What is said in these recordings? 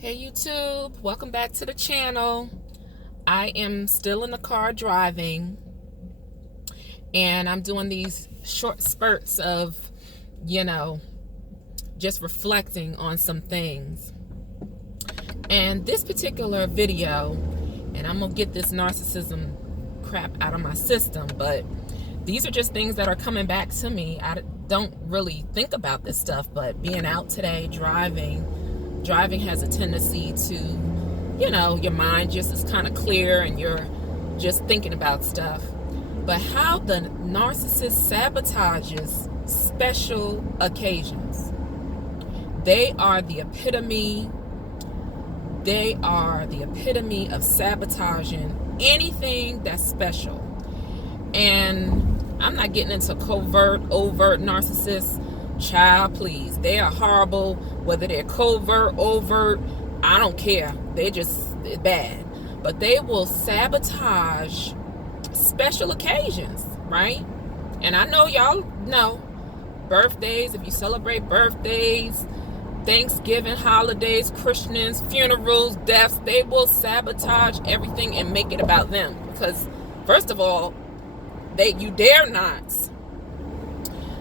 Hey YouTube, welcome back to the channel. I am still in the car driving, and I'm doing these short spurts of, just reflecting on some things. And this particular video, and I'm gonna get this narcissism crap out of my system, but these are just things that are coming back to me. I don't really think about this stuff, but being out today driving has a tendency to, your mind just is kind of clear and you're just thinking about stuff. But how the narcissist sabotages special occasions. They are the epitome of sabotaging anything that's special. And I'm not getting into overt narcissists. Child, please. They are horrible. Whether they're covert, overt, I don't care. They're bad. But they will sabotage special occasions, right? And I know y'all know birthdays, if you celebrate birthdays, Thanksgiving, holidays, Christmas, funerals, deaths, they will sabotage everything and make it about them. Because, first of all, you dare not.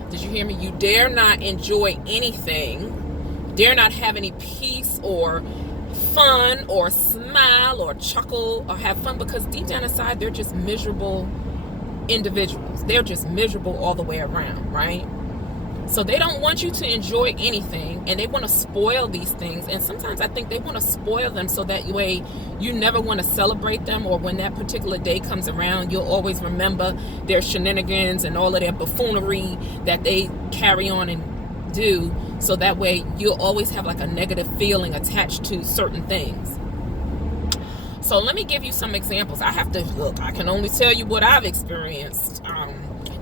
Did you hear me? You dare not enjoy anything. Dare not have any peace or fun or smile or chuckle or have fun, because deep down inside, they're just miserable individuals. They're just miserable all the way around, right? So they don't want you to enjoy anything, and they want to spoil these things. And sometimes I think they want to spoil them so that way you never want to celebrate them, or when that particular day comes around, you'll always remember their shenanigans and all of their buffoonery that they carry on and do. So that way you'll always have like a negative feeling attached to certain things. So let me give you some examples. I can only tell you what I've experienced.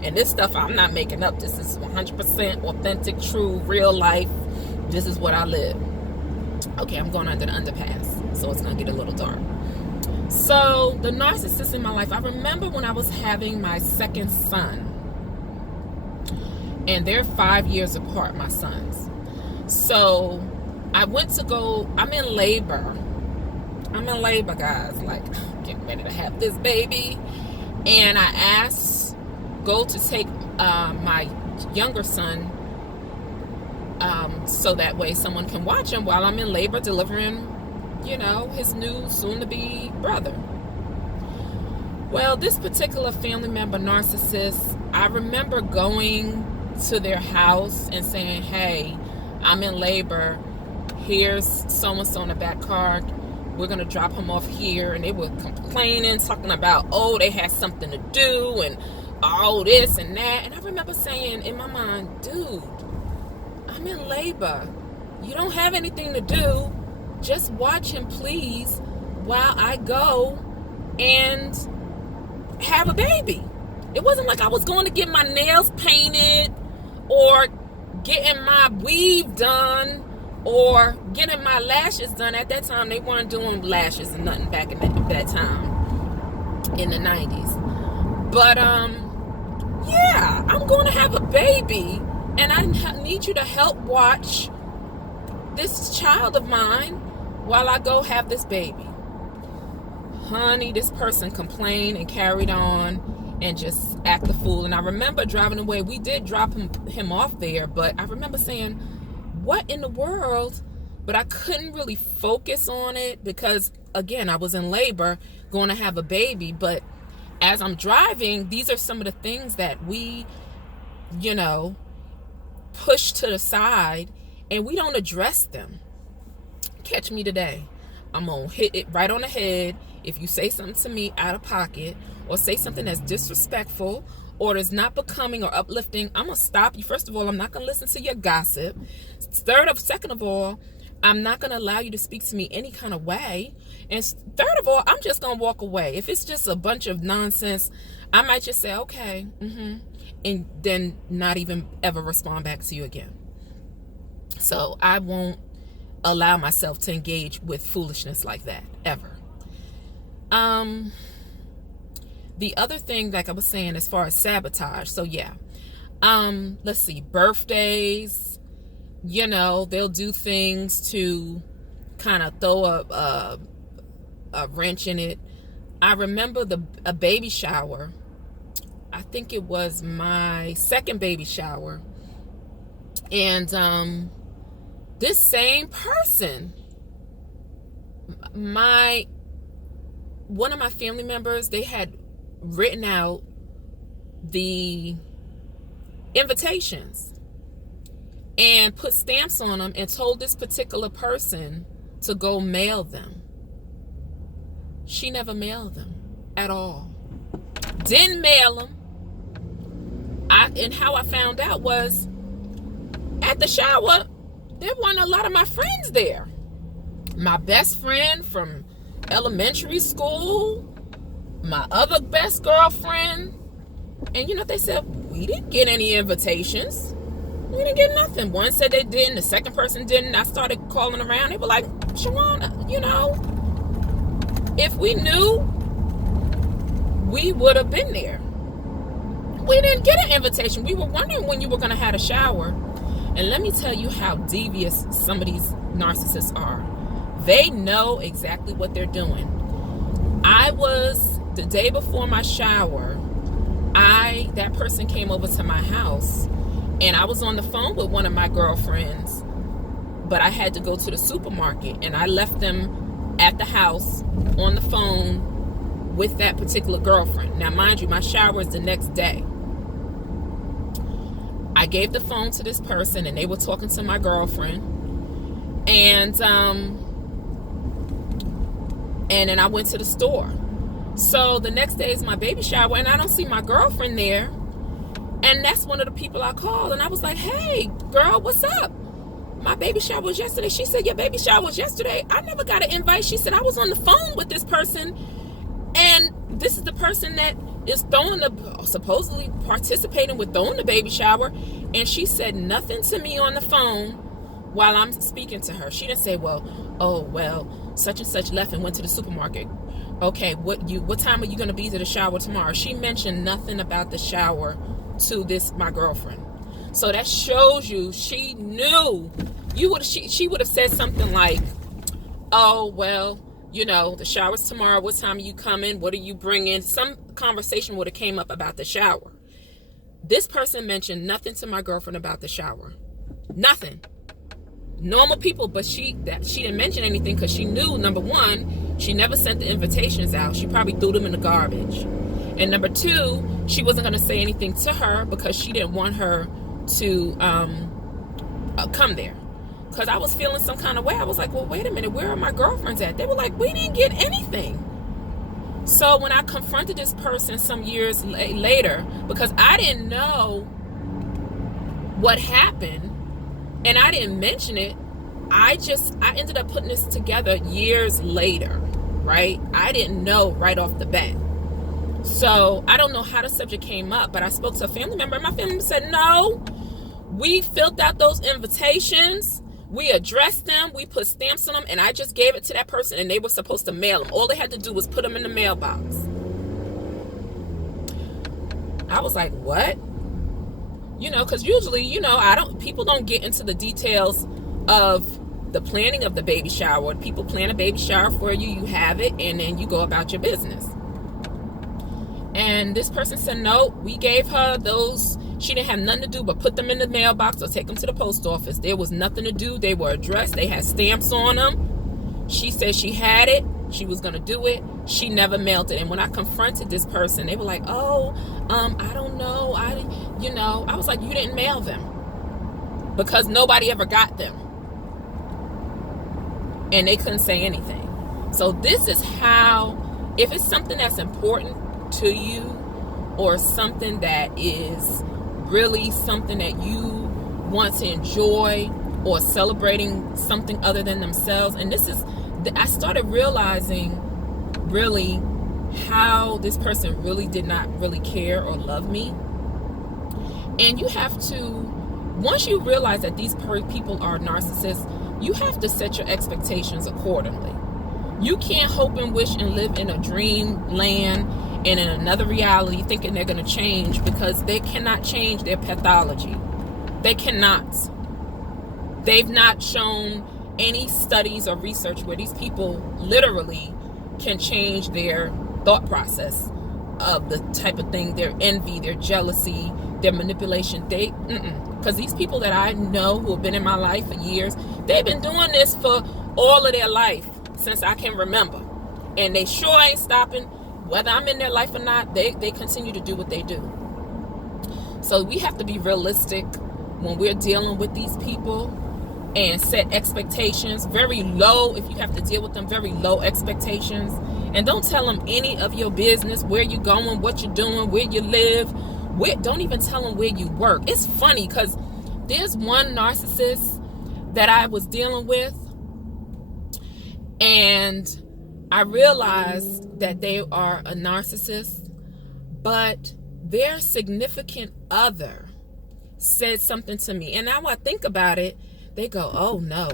And this stuff I'm not making up. This is 100% authentic, true, real life. This is what I live. Okay, I'm going under the underpass, so it's going to get a little dark. So the narcissists in my life, I remember when I was having my second son. And they're 5 years apart, my sons. So I went to go, I'm in labor, guys. Like, getting ready to have this baby. And I go to take my younger son so that way someone can watch him while I'm in labor delivering, his new soon-to-be brother. Well, this particular family member narcissist, I remember going to their house and saying, hey, I'm in labor. Here's so-and-so in the back car. We're going to drop him off here. And they were complaining, talking about, they had something to do and all this and that. And I remember saying in my mind, dude, I'm in labor. You don't have anything to do. Just watch him, please, while I go and have a baby. It wasn't like I was going to get my nails painted or getting my weave done or getting my lashes done. At that time, they weren't doing lashes and nothing back in that time in the 90s. But, yeah, I'm going to have a baby, and I need you to help watch this child of mine while I go have this baby. Honey, this person complained and carried on and just act the fool. And I remember driving away. We did drop him off there, but I remember saying, what in the world? But I couldn't really focus on it because, again, I was in labor going to have a baby. But as I'm driving, these are some of the things that we, push to the side and we don't address them. Catch me today. I'm going to hit it right on the head. If you say something to me out of pocket or say something that's disrespectful or is not becoming or uplifting, I'm going to stop you. First of all, I'm not going to listen to your gossip. Second of all, I'm not going to allow you to speak to me any kind of way. And third of all, I'm just going to walk away. If it's just a bunch of nonsense, I might just say, okay, and then not even ever respond back to you again. So I won't allow myself to engage with foolishness like that, ever. The other thing, like I was saying, as far as sabotage, so yeah, let's see, birthdays, they'll do things to kind of throw a wrench in it. I remember a baby shower. I think it was my second baby shower. And this same person, one of my family members, they had written out the invitations and put stamps on them and told this particular person to go mail them. She never mailed them at all. Didn't mail them. And how I found out was at the shower, there weren't a lot of my friends there. My best friend from elementary school, my other best girlfriend, and you know, they said, we didn't get any invitations. We didn't get nothing. One said they didn't, the second person didn't. I started calling around. They were like, Shawana, you know, if we knew, we would have been there. We didn't get an invitation. We were wondering when you were going to have a shower. And let me tell you how devious some of these narcissists are. They know exactly what they're doing. The day before my shower, that person came over to my house, and I was on the phone with one of my girlfriends, but I had to go to the supermarket, and I left them at the house on the phone with that particular girlfriend. Now, mind you, my shower is the next day. I gave the phone to this person, and they were talking to my girlfriend, and then I went to the store. So the next day is my baby shower, and I don't see my girlfriend there. And that's one of the people I called, and I was like, hey, girl, what's up? My baby shower was yesterday. She said, your baby shower was yesterday. I never got an invite. She said, I was on the phone with this person, and this is the person that is supposedly participating with throwing the baby shower. And she said nothing to me on the phone while I'm speaking to her. She didn't say, well, such and such left and went to the supermarket. Okay, what time are you going to be to the shower tomorrow? She mentioned nothing about the shower to my girlfriend. So that shows you she knew. She would have said something like, oh, well, you know, the shower's tomorrow. What time are you coming? What are you bringing? Some conversation would have came up about the shower. This person mentioned nothing to my girlfriend about the shower. Nothing. Normal people, but she didn't mention anything because she knew, number one, she never sent the invitations out. She probably threw them in the garbage. And number two, she wasn't going to say anything to her because she didn't want her to come there. Because I was feeling some kind of way. I was like, well, wait a minute, where are my girlfriends at? They were like, we didn't get anything. So when I confronted this person some years later, because I didn't know what happened and I didn't mention it, I ended up putting this together years later, right? I didn't know right off the bat. So I don't know how the subject came up, but I spoke to a family member, and my family member said, no, we filled out those invitations. We addressed them. We put stamps on them, and I just gave it to that person, and they were supposed to mail them. All they had to do was put them in the mailbox. I was like, what? You know, because usually, you know, people don't get into the details of the planning of the baby shower. People plan a baby shower for you, you have it, and then you go about your business. And this person said, no, we gave her those. She didn't have nothing to do but put them in the mailbox or take them to the post office. There was nothing to do. They were addressed. They had stamps on them. She said she had it. She was going to do it. She never mailed it. And when I confronted this person, they were like, oh, I don't know. I was like, you didn't mail them because nobody ever got them. And they couldn't say anything. So this is how, if it's something that's important to you or something that is really something that you want to enjoy or celebrating something other than themselves. And I started realizing really how this person really did not really care or love me. And you have to, once you realize that these people are narcissists, you have to set your expectations accordingly. You can't hope and wish and live in a dream land and in another reality thinking they're going to change, because they cannot change their pathology. They cannot. They've not shown any studies or research where these people literally can change their thought process of the type of thing, their envy, their jealousy, their manipulation. Because these people that I know who have been in my life for years, they've been doing this for all of their life since I can remember, and they sure ain't stopping. Whether I'm in their life or not, they continue to do what they do. So we have to be realistic when we're dealing with these people and set expectations very low. If you have to deal with them, very low expectations. And don't tell them any of your business, where you're going, what you're doing, where you live. Don't even tell them where you work. It's funny because there's one narcissist that I was dealing with, and I realized that they are a narcissist, but their significant other said something to me. And now I think about it, they go, oh no,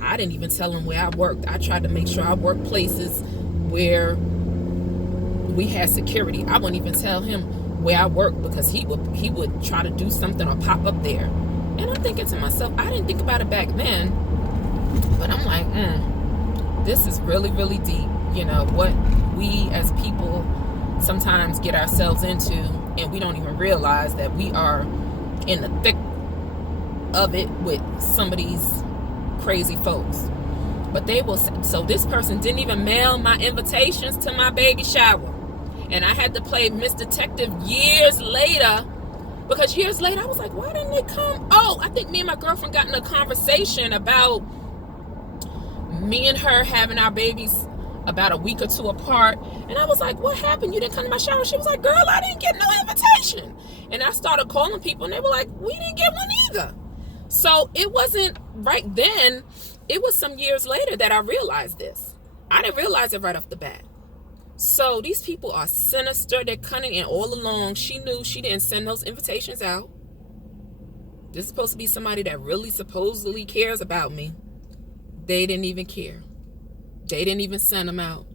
I didn't even tell them where I worked. I tried to make sure I worked places where we had security. I wouldn't even tell him where I worked because he would try to do something or pop up there. And I'm thinking to myself, I didn't think about it back then, but I'm like, this is really, really deep. You know, what we as people sometimes get ourselves into, and we don't even realize that we are in the thick of it with some of these crazy folks. But they will. So this person didn't even mail my invitations to my baby shower, and I had to play Miss Detective years later, because years later I was like, why didn't they come? Oh, I think me and my girlfriend got in a conversation about me and her having our babies about a week or two apart, and I was like, what happened? You didn't come to my shower? She was like, girl, I didn't get no invitation. And I started calling people, and they were like, we didn't get one either. So it wasn't right then. It was some years later that I realized this. I didn't realize it right off the bat. So these people are sinister. They're cunning, and all along she knew she didn't send those invitations out. This is supposed to be somebody that really supposedly cares about me. They didn't even care. They didn't even send them out.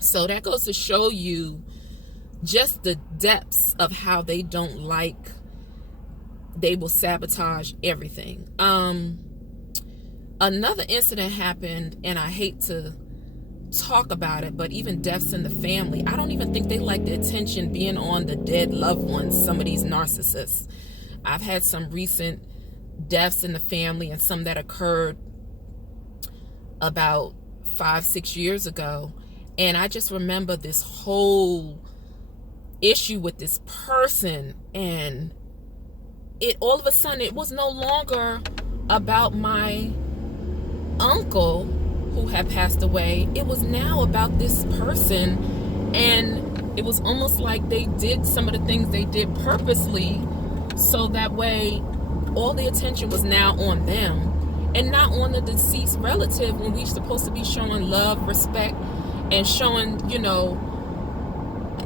So that goes to show you just the depths of how they don't like. They will sabotage everything. Another incident happened, and I hate to talk about it, but even deaths in the family, I don't even think they like the attention being on the dead loved ones, some of these narcissists. I've had some recent deaths in the family, and some that occurred about 5-6 years ago, and I just remember this whole issue with this person, and it all of a sudden it was no longer about my uncle who had passed away. It was now about this person, and it was almost like they did some of the things they did purposely, so that way all the attention was now on them and not on the deceased relative, when we're supposed to be showing love, respect, and showing, you know,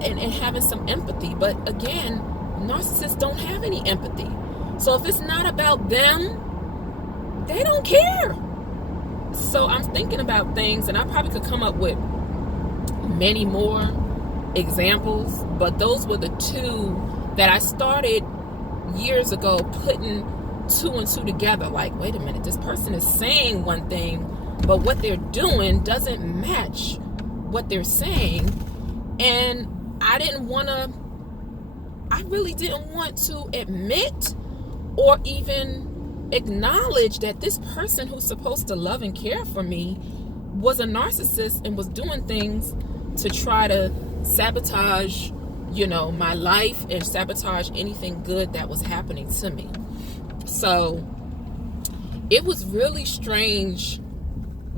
and having some empathy. But again, narcissists don't have any empathy. So if it's not about them, they don't care. So I'm thinking about things, and I probably could come up with many more examples, but those were the two that I started years ago putting 2 and 2 together. Like, wait a minute, this person is saying one thing, but what they're doing doesn't match what they're saying. And I really didn't want to admit or even acknowledge that this person who's supposed to love and care for me was a narcissist and was doing things to try to sabotage, you know, my life and sabotage anything good that was happening to me. So it was really strange,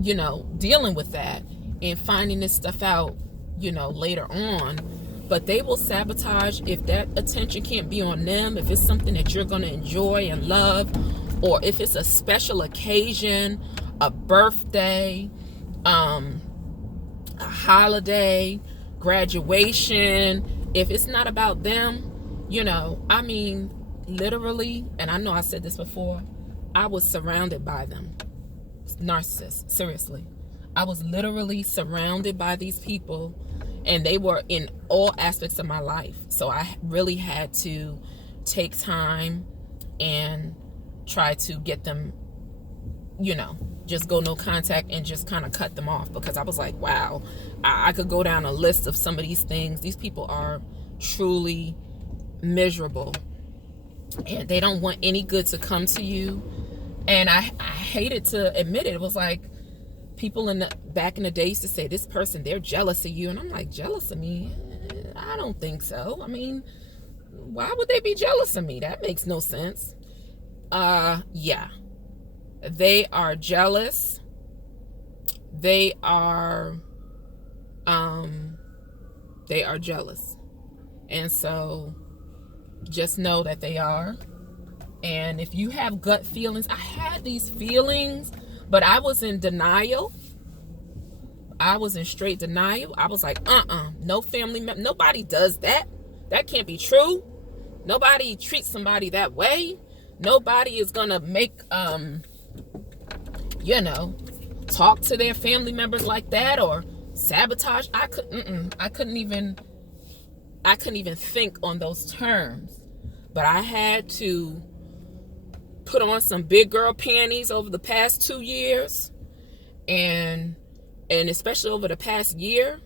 you know, dealing with that and finding this stuff out, you know, later on. But they will sabotage if that attention can't be on them, if it's something that you're going to enjoy and love, or if it's a special occasion, a birthday, a holiday, graduation. If it's not about them, you know, I mean, literally, and I know I said this before, I was surrounded by them. Narcissists, seriously. I was literally surrounded by these people, and they were in all aspects of my life. So I really had to take time and try to get them, you know, just go no contact and just kind of cut them off, because I was like, wow, I could go down a list of some of these things. These people are truly miserable, and they don't want any good to come to you. And I hated to admit it. It was like people back in the day used to say, this person, they're jealous of you. And I'm like, jealous of me? I don't think so. I mean, why would they be jealous of me? That makes no sense. Yeah. They are jealous. They are jealous. And so just know that they are. And if you have gut feelings, I had these feelings, but I was in denial. I was in straight denial. I was like, no family member, nobody does that. That can't be true. Nobody treats somebody that way. Nobody is gonna make, you know, talk to their family members like that or sabotage. I couldn't even think on those terms. But I had to put on some big girl panties over the past 2 years, and especially over the past year,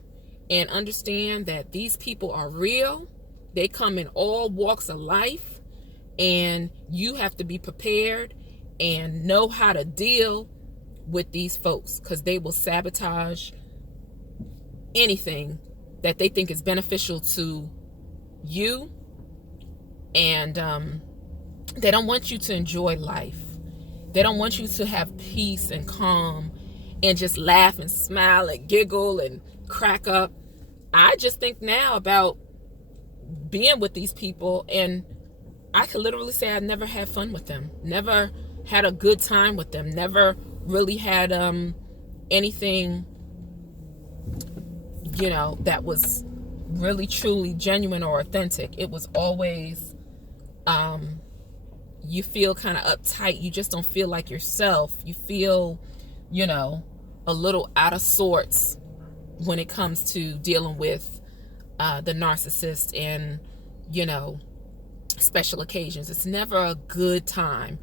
and understand that these people are real. They come in all walks of life, and you have to be prepared and know how to deal with these folks, because they will sabotage anything that they think is beneficial to you. And they don't want you to enjoy life. They don't want you to have peace and calm and just laugh and smile and giggle and crack up. I just think now about being with these people, and I could literally say I never had fun with them, never had a good time with them, never really had anything, you know, that was really truly genuine or authentic. It was always you feel kind of uptight. You just don't feel like yourself. You feel, you know, a little out of sorts when it comes to dealing with the narcissist and, you know, special occasions. It's never a good time.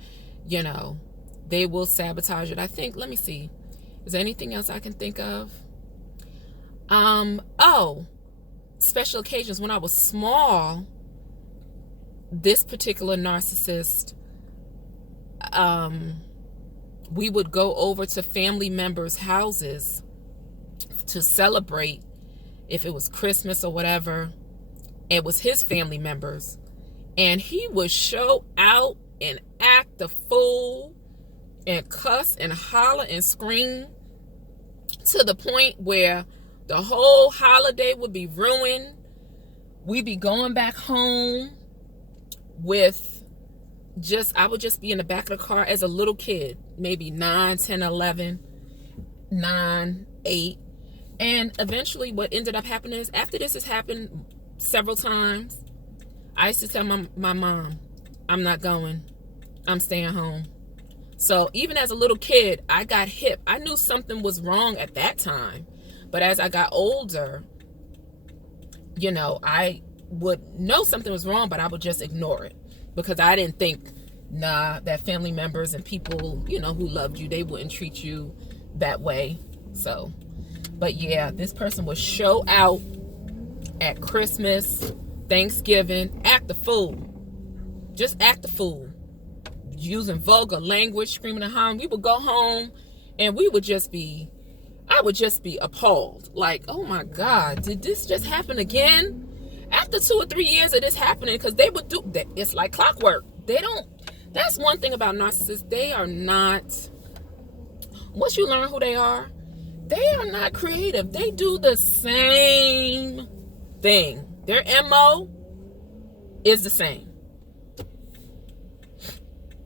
You know, they will sabotage it. I think, let me see, is there anything else I can think of? Oh, special occasions. When I was small, this particular narcissist, we would go over to family members' houses to celebrate, if it was Christmas or whatever. It was his family members, and he would show out and act the fool and cuss and holler and scream to the point where the whole holiday would be ruined. We'd be going back home with I would just be in the back of the car as a little kid, maybe 9, 10, 11, 9, 8. And eventually what ended up happening is, after this has happened several times, I used to tell my mom, I'm not going. I'm staying home. So even as a little kid, I got hip. I knew something was wrong at that time. But as I got older, you know, I would know something was wrong, but I would just ignore it, because I didn't think, nah, that family members and people, you know, who loved you, they wouldn't treat you that way. So, but yeah, this person would show out at Christmas, Thanksgiving, act the fool. Just act the fool. Using vulgar language, screaming and hollering. We would go home and I would just be appalled. Like, oh my God, did this just happen again? After 2 or 3 years of this happening, because they would do that. It's like clockwork. That's one thing about narcissists. They are not, once you learn who they are not creative. They do the same thing. Their MO is the same.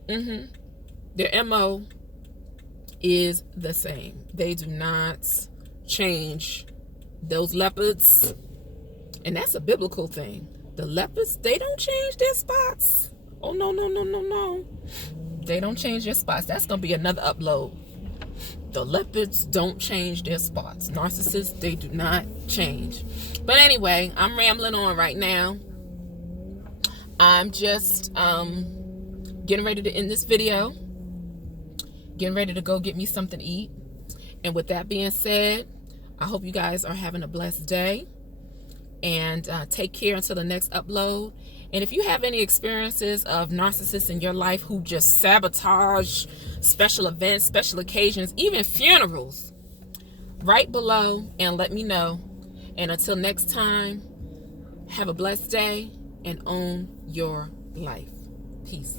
Their MO is the same. They do not change. Those leopards, and that's a biblical thing. The leopards, they don't change their spots. Oh, no. They don't change their spots. That's going to be another upload. The leopards don't change their spots. Narcissists, they do not change. But anyway, I'm rambling on right now. I'm just getting ready to end this video. getting ready to go get me something to eat. And with that being said, I hope you guys are having a blessed day. And take care until the next upload. And if you have any experiences of narcissists in your life who just sabotage special events, special occasions, even funerals, write below and let me know. And until next time, have a blessed day and own your life. Peace.